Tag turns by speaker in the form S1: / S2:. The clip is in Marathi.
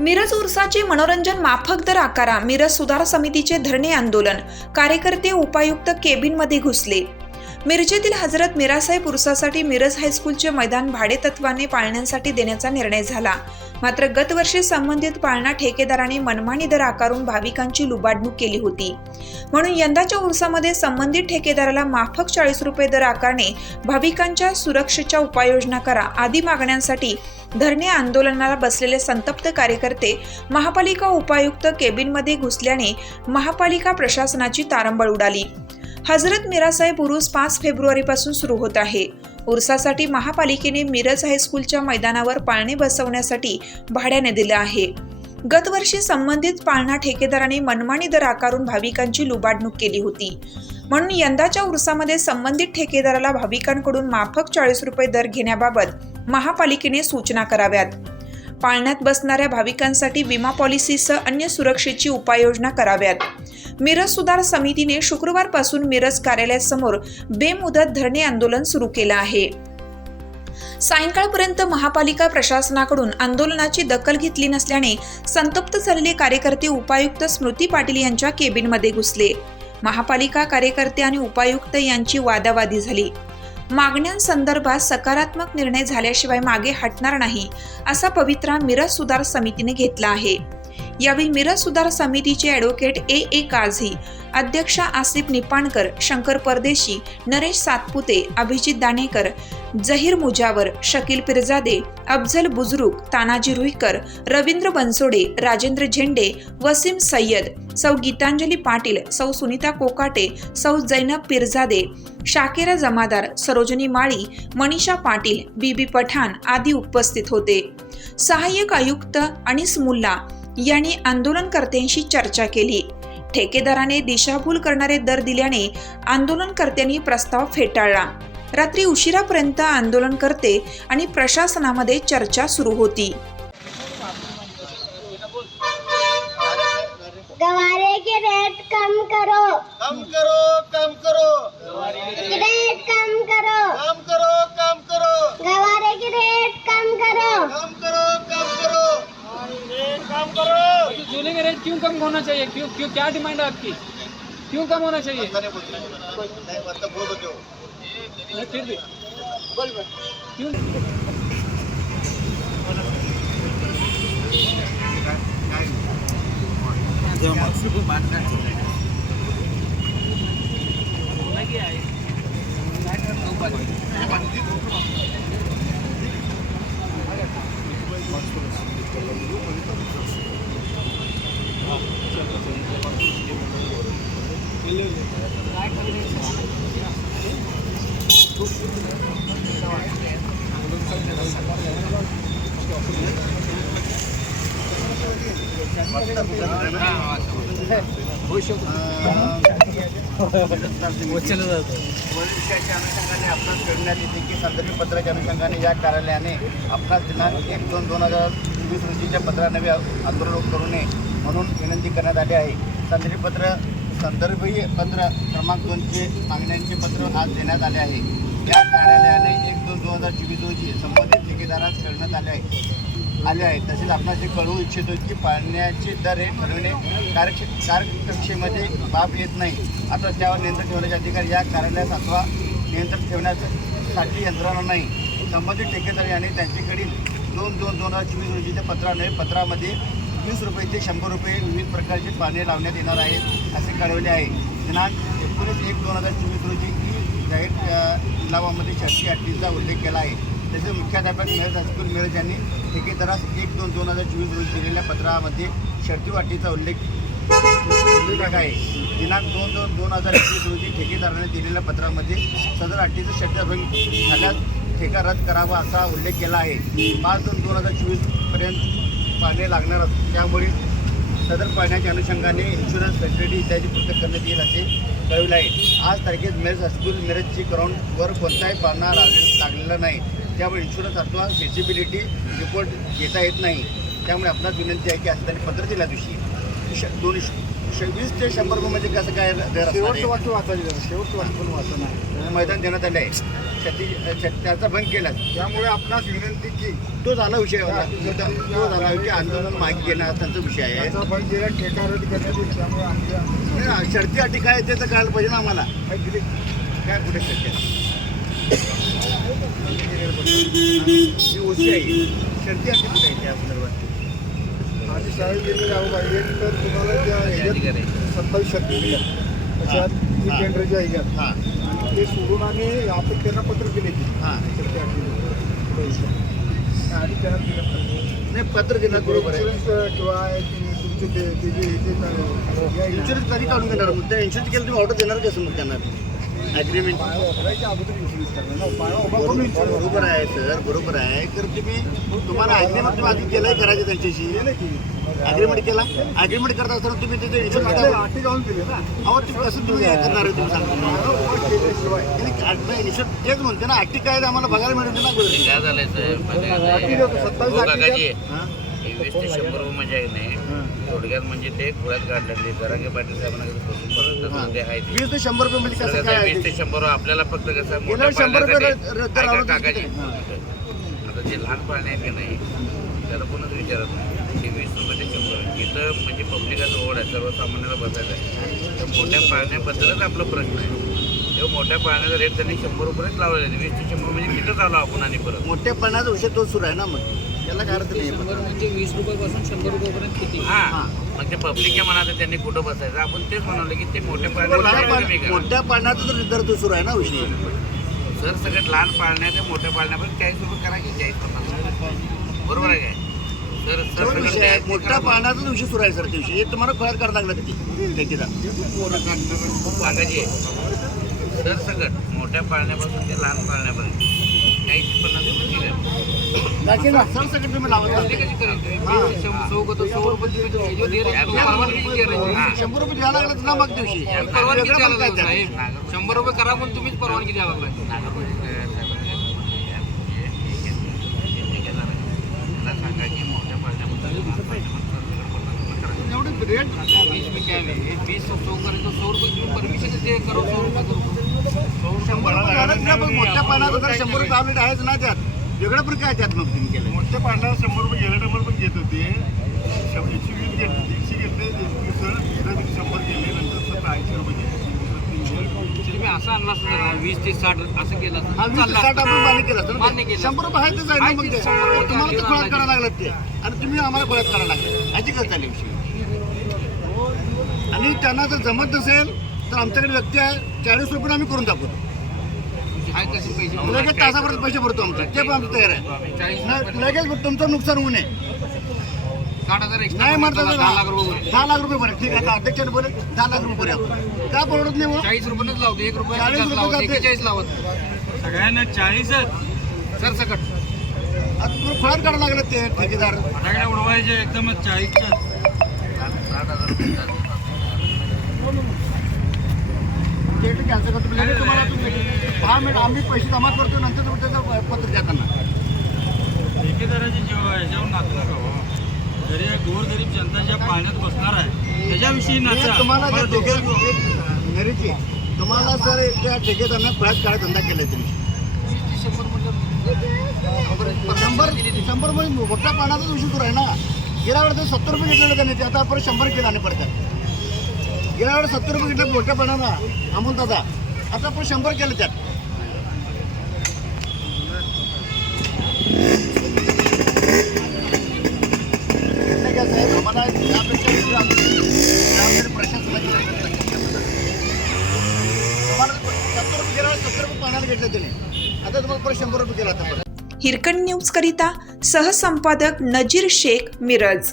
S1: मिरज उरसाचे मनोरंजन माफक दर आकारा मिरज सुधार समितीचे धरणे आंदोलन. कार्यकर्ते उपायुक्त केबिनमध्ये घुसले. मिरजेतील हजरत मिरासाहेब उर्सासाठी मिरज हायस्कूलचे मैदान भाडेतत्वाने पाळण्यासाठी देण्याचा निर्णय झाला. मात्र गतवर्षी संबंधित पाळणा ठेकेदाराने मनमानी दर आकारून भाविकांची लुबाडणूक केली होती. म्हणून यंदाच्या उर्सामध्ये संबंधित ठेकेदाराला माफक चाळीस रुपये दर आकारणे भाविकांच्या सुरक्षेच्या उपाययोजना करा आदी मागण्यांसाठी धरणे आंदोलनाला बसलेले संतप्त कार्यकर्ते महापालिका उपायुक्त केबिनमध्ये घुसल्याने महापालिका प्रशासनाची तारंबळ उडाली. हजरत मिरासाहेब उरूस पाच फेब्रुवारीपासून सुरू होत आहे. उर्सासाठी महापालिकेने मिरज हायस्कूलच्या मैदानावर पाळणे बसवण्यासाठी भाड्याने दिलं आहे. गतवर्षी संबंधित पाळणा ठेकेदाराने मनमानी दर आकारून भाविकांची लुबाडणूक केली होती. म्हणून यंदाच्या उर्सामध्ये संबंधित ठेकेदाराला भाविकांकडून माफक चाळीस रुपये दर घेण्याबाबत महापालिकेने सूचना कराव्यात. पाळण्यात बसणाऱ्या भाविकांसाठी विमा पॉलिसीसह अन्य सुरक्षेची उपाययोजना कराव्यात. मिरज सुधार समितीने शुक्रवारपासून मिरज कार्यालयासमोर बेमुदत धरणे आंदोलन सुरू केलं आहे. सायंकाळपर्यंत महापालिका प्रशासनाकडून आंदोलनाची दखल घेतली नसल्याने संतप्त झालेले कार्यकर्ते उपायुक्त स्मृती पाटील यांच्या केबिनमध्ये घुसले. महापालिका कार्यकर्ते आणि उपायुक्त यांची वादावादी झाली. मागण्यांसंदर्भात सकारात्मक निर्णय झाल्याशिवाय मागे हटणार नाही असा पवित्रा मिरज सुधार समितीने घेतला आहे. यावेळी मिरज सुधार समितीचे ॲडव्होकेट ए. ए. काझी अध्यक्षा आसिफ निपाणकर शंकर परदेशी नरेश सातपुते अभिजित दाणेकर जहीर मुजावर शकील पिरजादे अफजल बुजरुक तानाजी रुईकर रवींद्र बनसोडे राजेंद्र झेंडे वसीम सय्यद सौ गीतांजली पाटील सौ सुनीता कोकाटे सौ जैनब पिरजादे शाकेरा जमादार सरोजनी माळी मनीषा पाटील बीबी पठाण आदी उपस्थित होते. सहाय्यक आयुक्त अनिस मुल्ला यांनी आंदोलनकर्त्यांशी चर्चा केली. ठेकेदाराने दिशाभूल करणारे दर दिल्याने आंदोलनकर्त्यांनी प्रस्ताव फेटाळला. रात्री उशिरापर्यंत आंदोलनकर्ते आणि प्रशासनामध्ये चर्चा सुरू होती.
S2: गवारे के रेट कम करो.
S3: कम करो कम करो.
S2: रेट कम करो.
S3: काम करो काम करो.
S2: गवारे रेट
S4: क्यों कम होना चाहिए? क्यों क्यों क्या डिमांड है आपकी? क्यों कम होना चाहिए?
S3: नहीं मतलब बोल दो
S4: नहीं, फिर भी। क्यों?
S3: वरिष्ठाच्या अनुषंगाने आपणास कळण्यात येते की संदर्भ पत्राच्या अनुषंगाने या कार्यालयाने आपणास दिनांक एक दोन दोन हजार चोवीस रोजीच्या पत्रानवे आंदोलन करू नये म्हणून विनंती करण्यात आली आहे. संदर्भ पत्र संदर्भीय पत्र क्रमांक दोनचे मागण्यांचे पत्र आज देण्यात आले आहे. या कार्यालयाने एक दोन दोन हजार चोवीस रोजी संबंधित ठेकेदारास करण्यात आले आहे. आले आहे. तसेच आपणास कळवू इच्छितो की पाण्याचे दर हे ठरविणे कार्यक्ष कार्यकक्षेमध्ये बाब येत नाही. आता त्यावर नियंत्रण ठेवण्याचे अधिकार या कार्यालयास अथवा नियंत्रण ठेवण्यासाठी यंत्रणा नाही. संबंधित ठेकेदार यांनी त्यांच्याकडील दोन दोन दोन हजार चोवीस रोजीच्या पत्राने पत्रामध्ये वीस रुपये ते शंभर रुपये विविध प्रकारचे पाने लावण्यात येणार आहेत असे कळवले आहे. दिनांक एकोणीस एक दोन हजार चोवीस रोजी ही जाहीर लिलावामध्ये शर्ती अटीचा उल्लेख केला आहे. तसेच मुख्याध्यापक मेहर संस्कृत मिरज यांनी ठेकेदारास एक दोन दोन हजार चोवीस रोजी दिलेल्या पत्रामध्ये शर्ती वाटीचा उल्लेख उल्लेख आहे. दिनांक दोन दोन दोन हजार एकवीस रोजी ठेकेदाराने दिलेल्या पत्रामध्ये सदर अटीचं शब्दभंग झाल्यास ठेका रद्द करावा असा उल्लेख केला आहे. पाच दोन दोन हजार चोवीसपर्यंत पाणी लागणार असतं त्यामुळे सदर पाण्याच्या अनुषंगाने इन्शुरन्स फॅसिलिटी इत्यादी पुस्तक करण्यात येईल असे कळविले आहे. आज तारखेत मेरेज हायस्कूल मेरेजची ग्राउंडवर कोणताही पाना लाग लागलेला नाही. त्यामुळे इन्शुरन्स अथवा फेसिबिलिटी रिपोर्ट घेता येत नाही. त्यामुळे आपणास विनंती आहे की आज त्यांनी पत्र दिल्या दिवशी. श दोनशे वीस ते शंभर रुपये म्हणजे कसं काय
S5: शेवटचं? वाक्य वाचायचं शेवटचं वाक्य पण वाचा नाही
S3: मैदान देण्यात आलं आहे छत- त्याचा भंग केला
S5: त्यामुळे आपणास विनंती की
S3: तो झाला विषय होता. तो झाला विषय. आंदोलन मागे घेणं त्यांचा विषय आहे.
S5: पण गेल्या ठेका रद्द करण्यात येईल त्यामुळे आमच्या
S3: नाही, शर्ती अटी काय ते तर कळायला पाहिजे ना आम्हाला. काय कुठे शक्य आहे? शर्ती अटी कुठे आहे त्या संदर्भात?
S5: माझी शाळेत गेले जाऊ पाहिजे तर तुम्हाला ह्याच्यात सत्तावीस शक्ती त्याच्यात
S3: हा.
S5: ती केंद्राच्या ह्याच्यात.
S3: हां.
S5: आणि ते सोडून आणि आपण त्यांना पत्र दिले की.
S3: हां.
S5: आणि त्यांना दिलं.
S3: नाही पत्र दिलं बरोबर
S5: इन्शुरन्स किंवा तुमचे ते जे हे.
S3: इन्शुरन्स कधी काढून देणार? मग त्या इन्शुरन्स केलं तुम्ही ऑर्डर देणार कसं मग त्यांना? ॲग्रीमेंट बरोबर आहे सर बरोबर आहे. तर तुम्ही तुम्हाला ॲग्रीमेंट तुम्ही आधी केलंय करायचं त्यांच्याशी?
S5: केलं
S3: ॲग्रीमेंट केला? ॲग्रीमेंट करत असताना तुम्ही त्याचे इन्शुरन्स
S5: अटी जाऊन दिले ना
S3: अहो तुम्ही कसं तुम्ही हे करणार आहे तुम्ही सांगा.
S5: ओळख केल्याशिवाय
S3: इन्शुरन्स तेच म्हणते ना अटी काय आम्हाला बघायला मिळते ना.
S6: काय झालंय
S5: सत्तावीस
S6: हो? वीस ते शंभर रुपये म्हणजे आहे नाही थोडक्यात म्हणजे ते खुळ्यात काढलेले जरांगे पाटील साहेबांना
S3: हां.
S6: आहे ते.
S3: वीस ते शंभर रुपये म्हणजे कसं काय
S6: आहे,
S3: आहे
S6: वीस
S3: ते?
S6: ते? शंभर आपल्याला फक्त कसं आहे, मोठ्या
S3: गेल्यावर शंभर रुपये
S6: पाळण्यासाठी-
S3: र- र-
S6: ऐका
S3: लावलं तर
S6: काकाजी
S3: किती?
S6: आता जे लहान पाळणे आहेत की नाही त्याला कोणच विचारत नाही. ते वीस रुपये ते शंभर इथं म्हणजे पब्लिकाचं ओढ आहे सर्वसामान्याला बसायचं आहे. तर मोठ्या पाळण्याबद्दलच आपला प्रश्न आहे. तेव्हा मोठ्या पाळण्याचा रेट त्यांनी शंभर रुपयेच लावलेला आहे वीस ते शंभर म्हणजे तिथंच आलो आपण आणि परत.
S3: मोठ्या पणाचा विषय तो सुरू आहे ना मग. त्याला काय अर्थ नाही
S4: म्हणजे वीस रुपयापासून शंभर रुपयापर्यंत किती?
S6: हा. मग ते पब्लिकच्या मनात त्यांनी कुठं बसायचं? आपण तेच म्हणालो की ते मोठ्या
S3: मोठ्या
S6: पाळण्यात
S3: पाण्या- मोठ्या पाण्याचा तर निर्धार सुरू आहे ना विषय?
S6: सर सगळ्यात लहान पाळण्या ते मोठ्या पाळण्यापर्यंत चाळीस रुपये करा की चाळीस पन्नास बरोबर आहे काय? सर सर
S3: मोठ्या पाण्याचाच विषय सुरू आहे सर ते विषय. हे तुम्हाला कळत करायला लागला किती ठेकेदार
S6: सर सगळं मोठ्या पाळण्यापासून ते लहान पाळण्यापर्यंत. चाळीस पन्नास रुपये शंभर, रुपये
S3: द्यायला लागलं ना मग दिवशी.
S6: परवानगी द्यायला
S3: पण
S6: लागला? साहेब. शंभर रुपये करा म्हणून तुम्हीच परवानगी पाळण्याबद्दल
S3: एवढं रेट
S6: में क्या है ये बीस सौ सौ करें तो सौ रुपये परमिशन दे करो सौ रुपये करो.
S3: शंभर रुपये मोठ्या पाण्याचं तर शंभर रुपये आहेच ना त्यात. वेगळं पण काय त्यात मग तुम्ही केलं
S5: मोठ्या पांढरा शंभर रुपये गेल्या टायमाला पण घेत होते. एकशे वीस घेतले एकशे घेतले शंभर गेले नंतर ऐंशी रुपये घेतले
S6: तुम्ही असं आणला असतं ना वीस ते साठ असं केलं
S3: साठ आपण मान्य केलं
S6: असतं.
S3: असतं
S6: मान्य
S3: ना
S6: केलं
S3: ते. शंभर रुपये आहे तेच आहे ना मग ते.
S6: शंभर रुपये
S3: तुम्हाला तर
S6: चालली
S3: खोळात
S6: ना.
S3: करायला लागलं ते आणि तुम्ही आम्हाला खोळात करायला लागले. विषय. आणि त्यांना जर जमत नसेल तर आमच्याकडे व्यक्ती आहे. चाळीस रुपये आम्ही करून
S6: पैसे
S3: लगेच तासाभरात पैसे भरतो आमचे. ते पण आमचं तयार आहे.
S6: चाळीस
S3: लगेच तुमचं नुकसान होऊ नये.
S6: साठ हजार एक्स्ट्रा
S3: नाही म्हणता
S6: दहा
S3: दहा
S6: लाख रुपये
S3: दहा लाख रुपये भरा ठीक आहे आता अध्यक्षाने बोले दहा लाख रुपये भरा आपण. का परवडत नाही मग
S6: चाळीस रुपयेच लावतो. एक रुपये
S3: चाळीस
S6: जास्त
S3: रुपये.
S6: एकेचाळीस लावत.
S4: सगळ्यांना चाळीसच
S6: सर सकट.
S3: आता तुम्ही खोळात करायला लागलं ते ठेकेदार.
S4: सगळ्या उडवायचे एकदमच चाळीसच्या
S3: ते कॅन्सल करतो. लगेच तुम्हाला तुम्ही दहा मिनिट आम्ही पैसे जमा करतो नंतर तुम्ही त्याचं पत्र द्या त्यांना.
S4: ठेकेदाराची जेव्हा ह्याच्यावर नाचू नका हो. जरी गोरगरीब जनता ज्या पाण्यात बसणार आहे त्याच्याविषयी
S3: हे
S4: नाचा.
S3: तुम्हाला
S4: मला
S3: जे तुम्हाला सर त्या ठेकेदारांना खोळ्यात काय धंदा केलाय तुम्ही शंभर शंभर म्हणजे मोठ्या विषय सुरू आहे ना. गेल्या वेळेस सत्तर रुपये घेतलेलं त्यांनी ते आता परत शंभर केलं आणि परत गेल्या वेळेस सत्तर रुपये घेतले मोठ्या पाण्याला अमोल दादा. आता पण शंभर केलं त्यात. तुम्हाला सत्तर रुपये सत्तर आता शंभर रुपये
S1: हिरकण न्यूज करिता सहसंपादक नजीर शेख मिरज.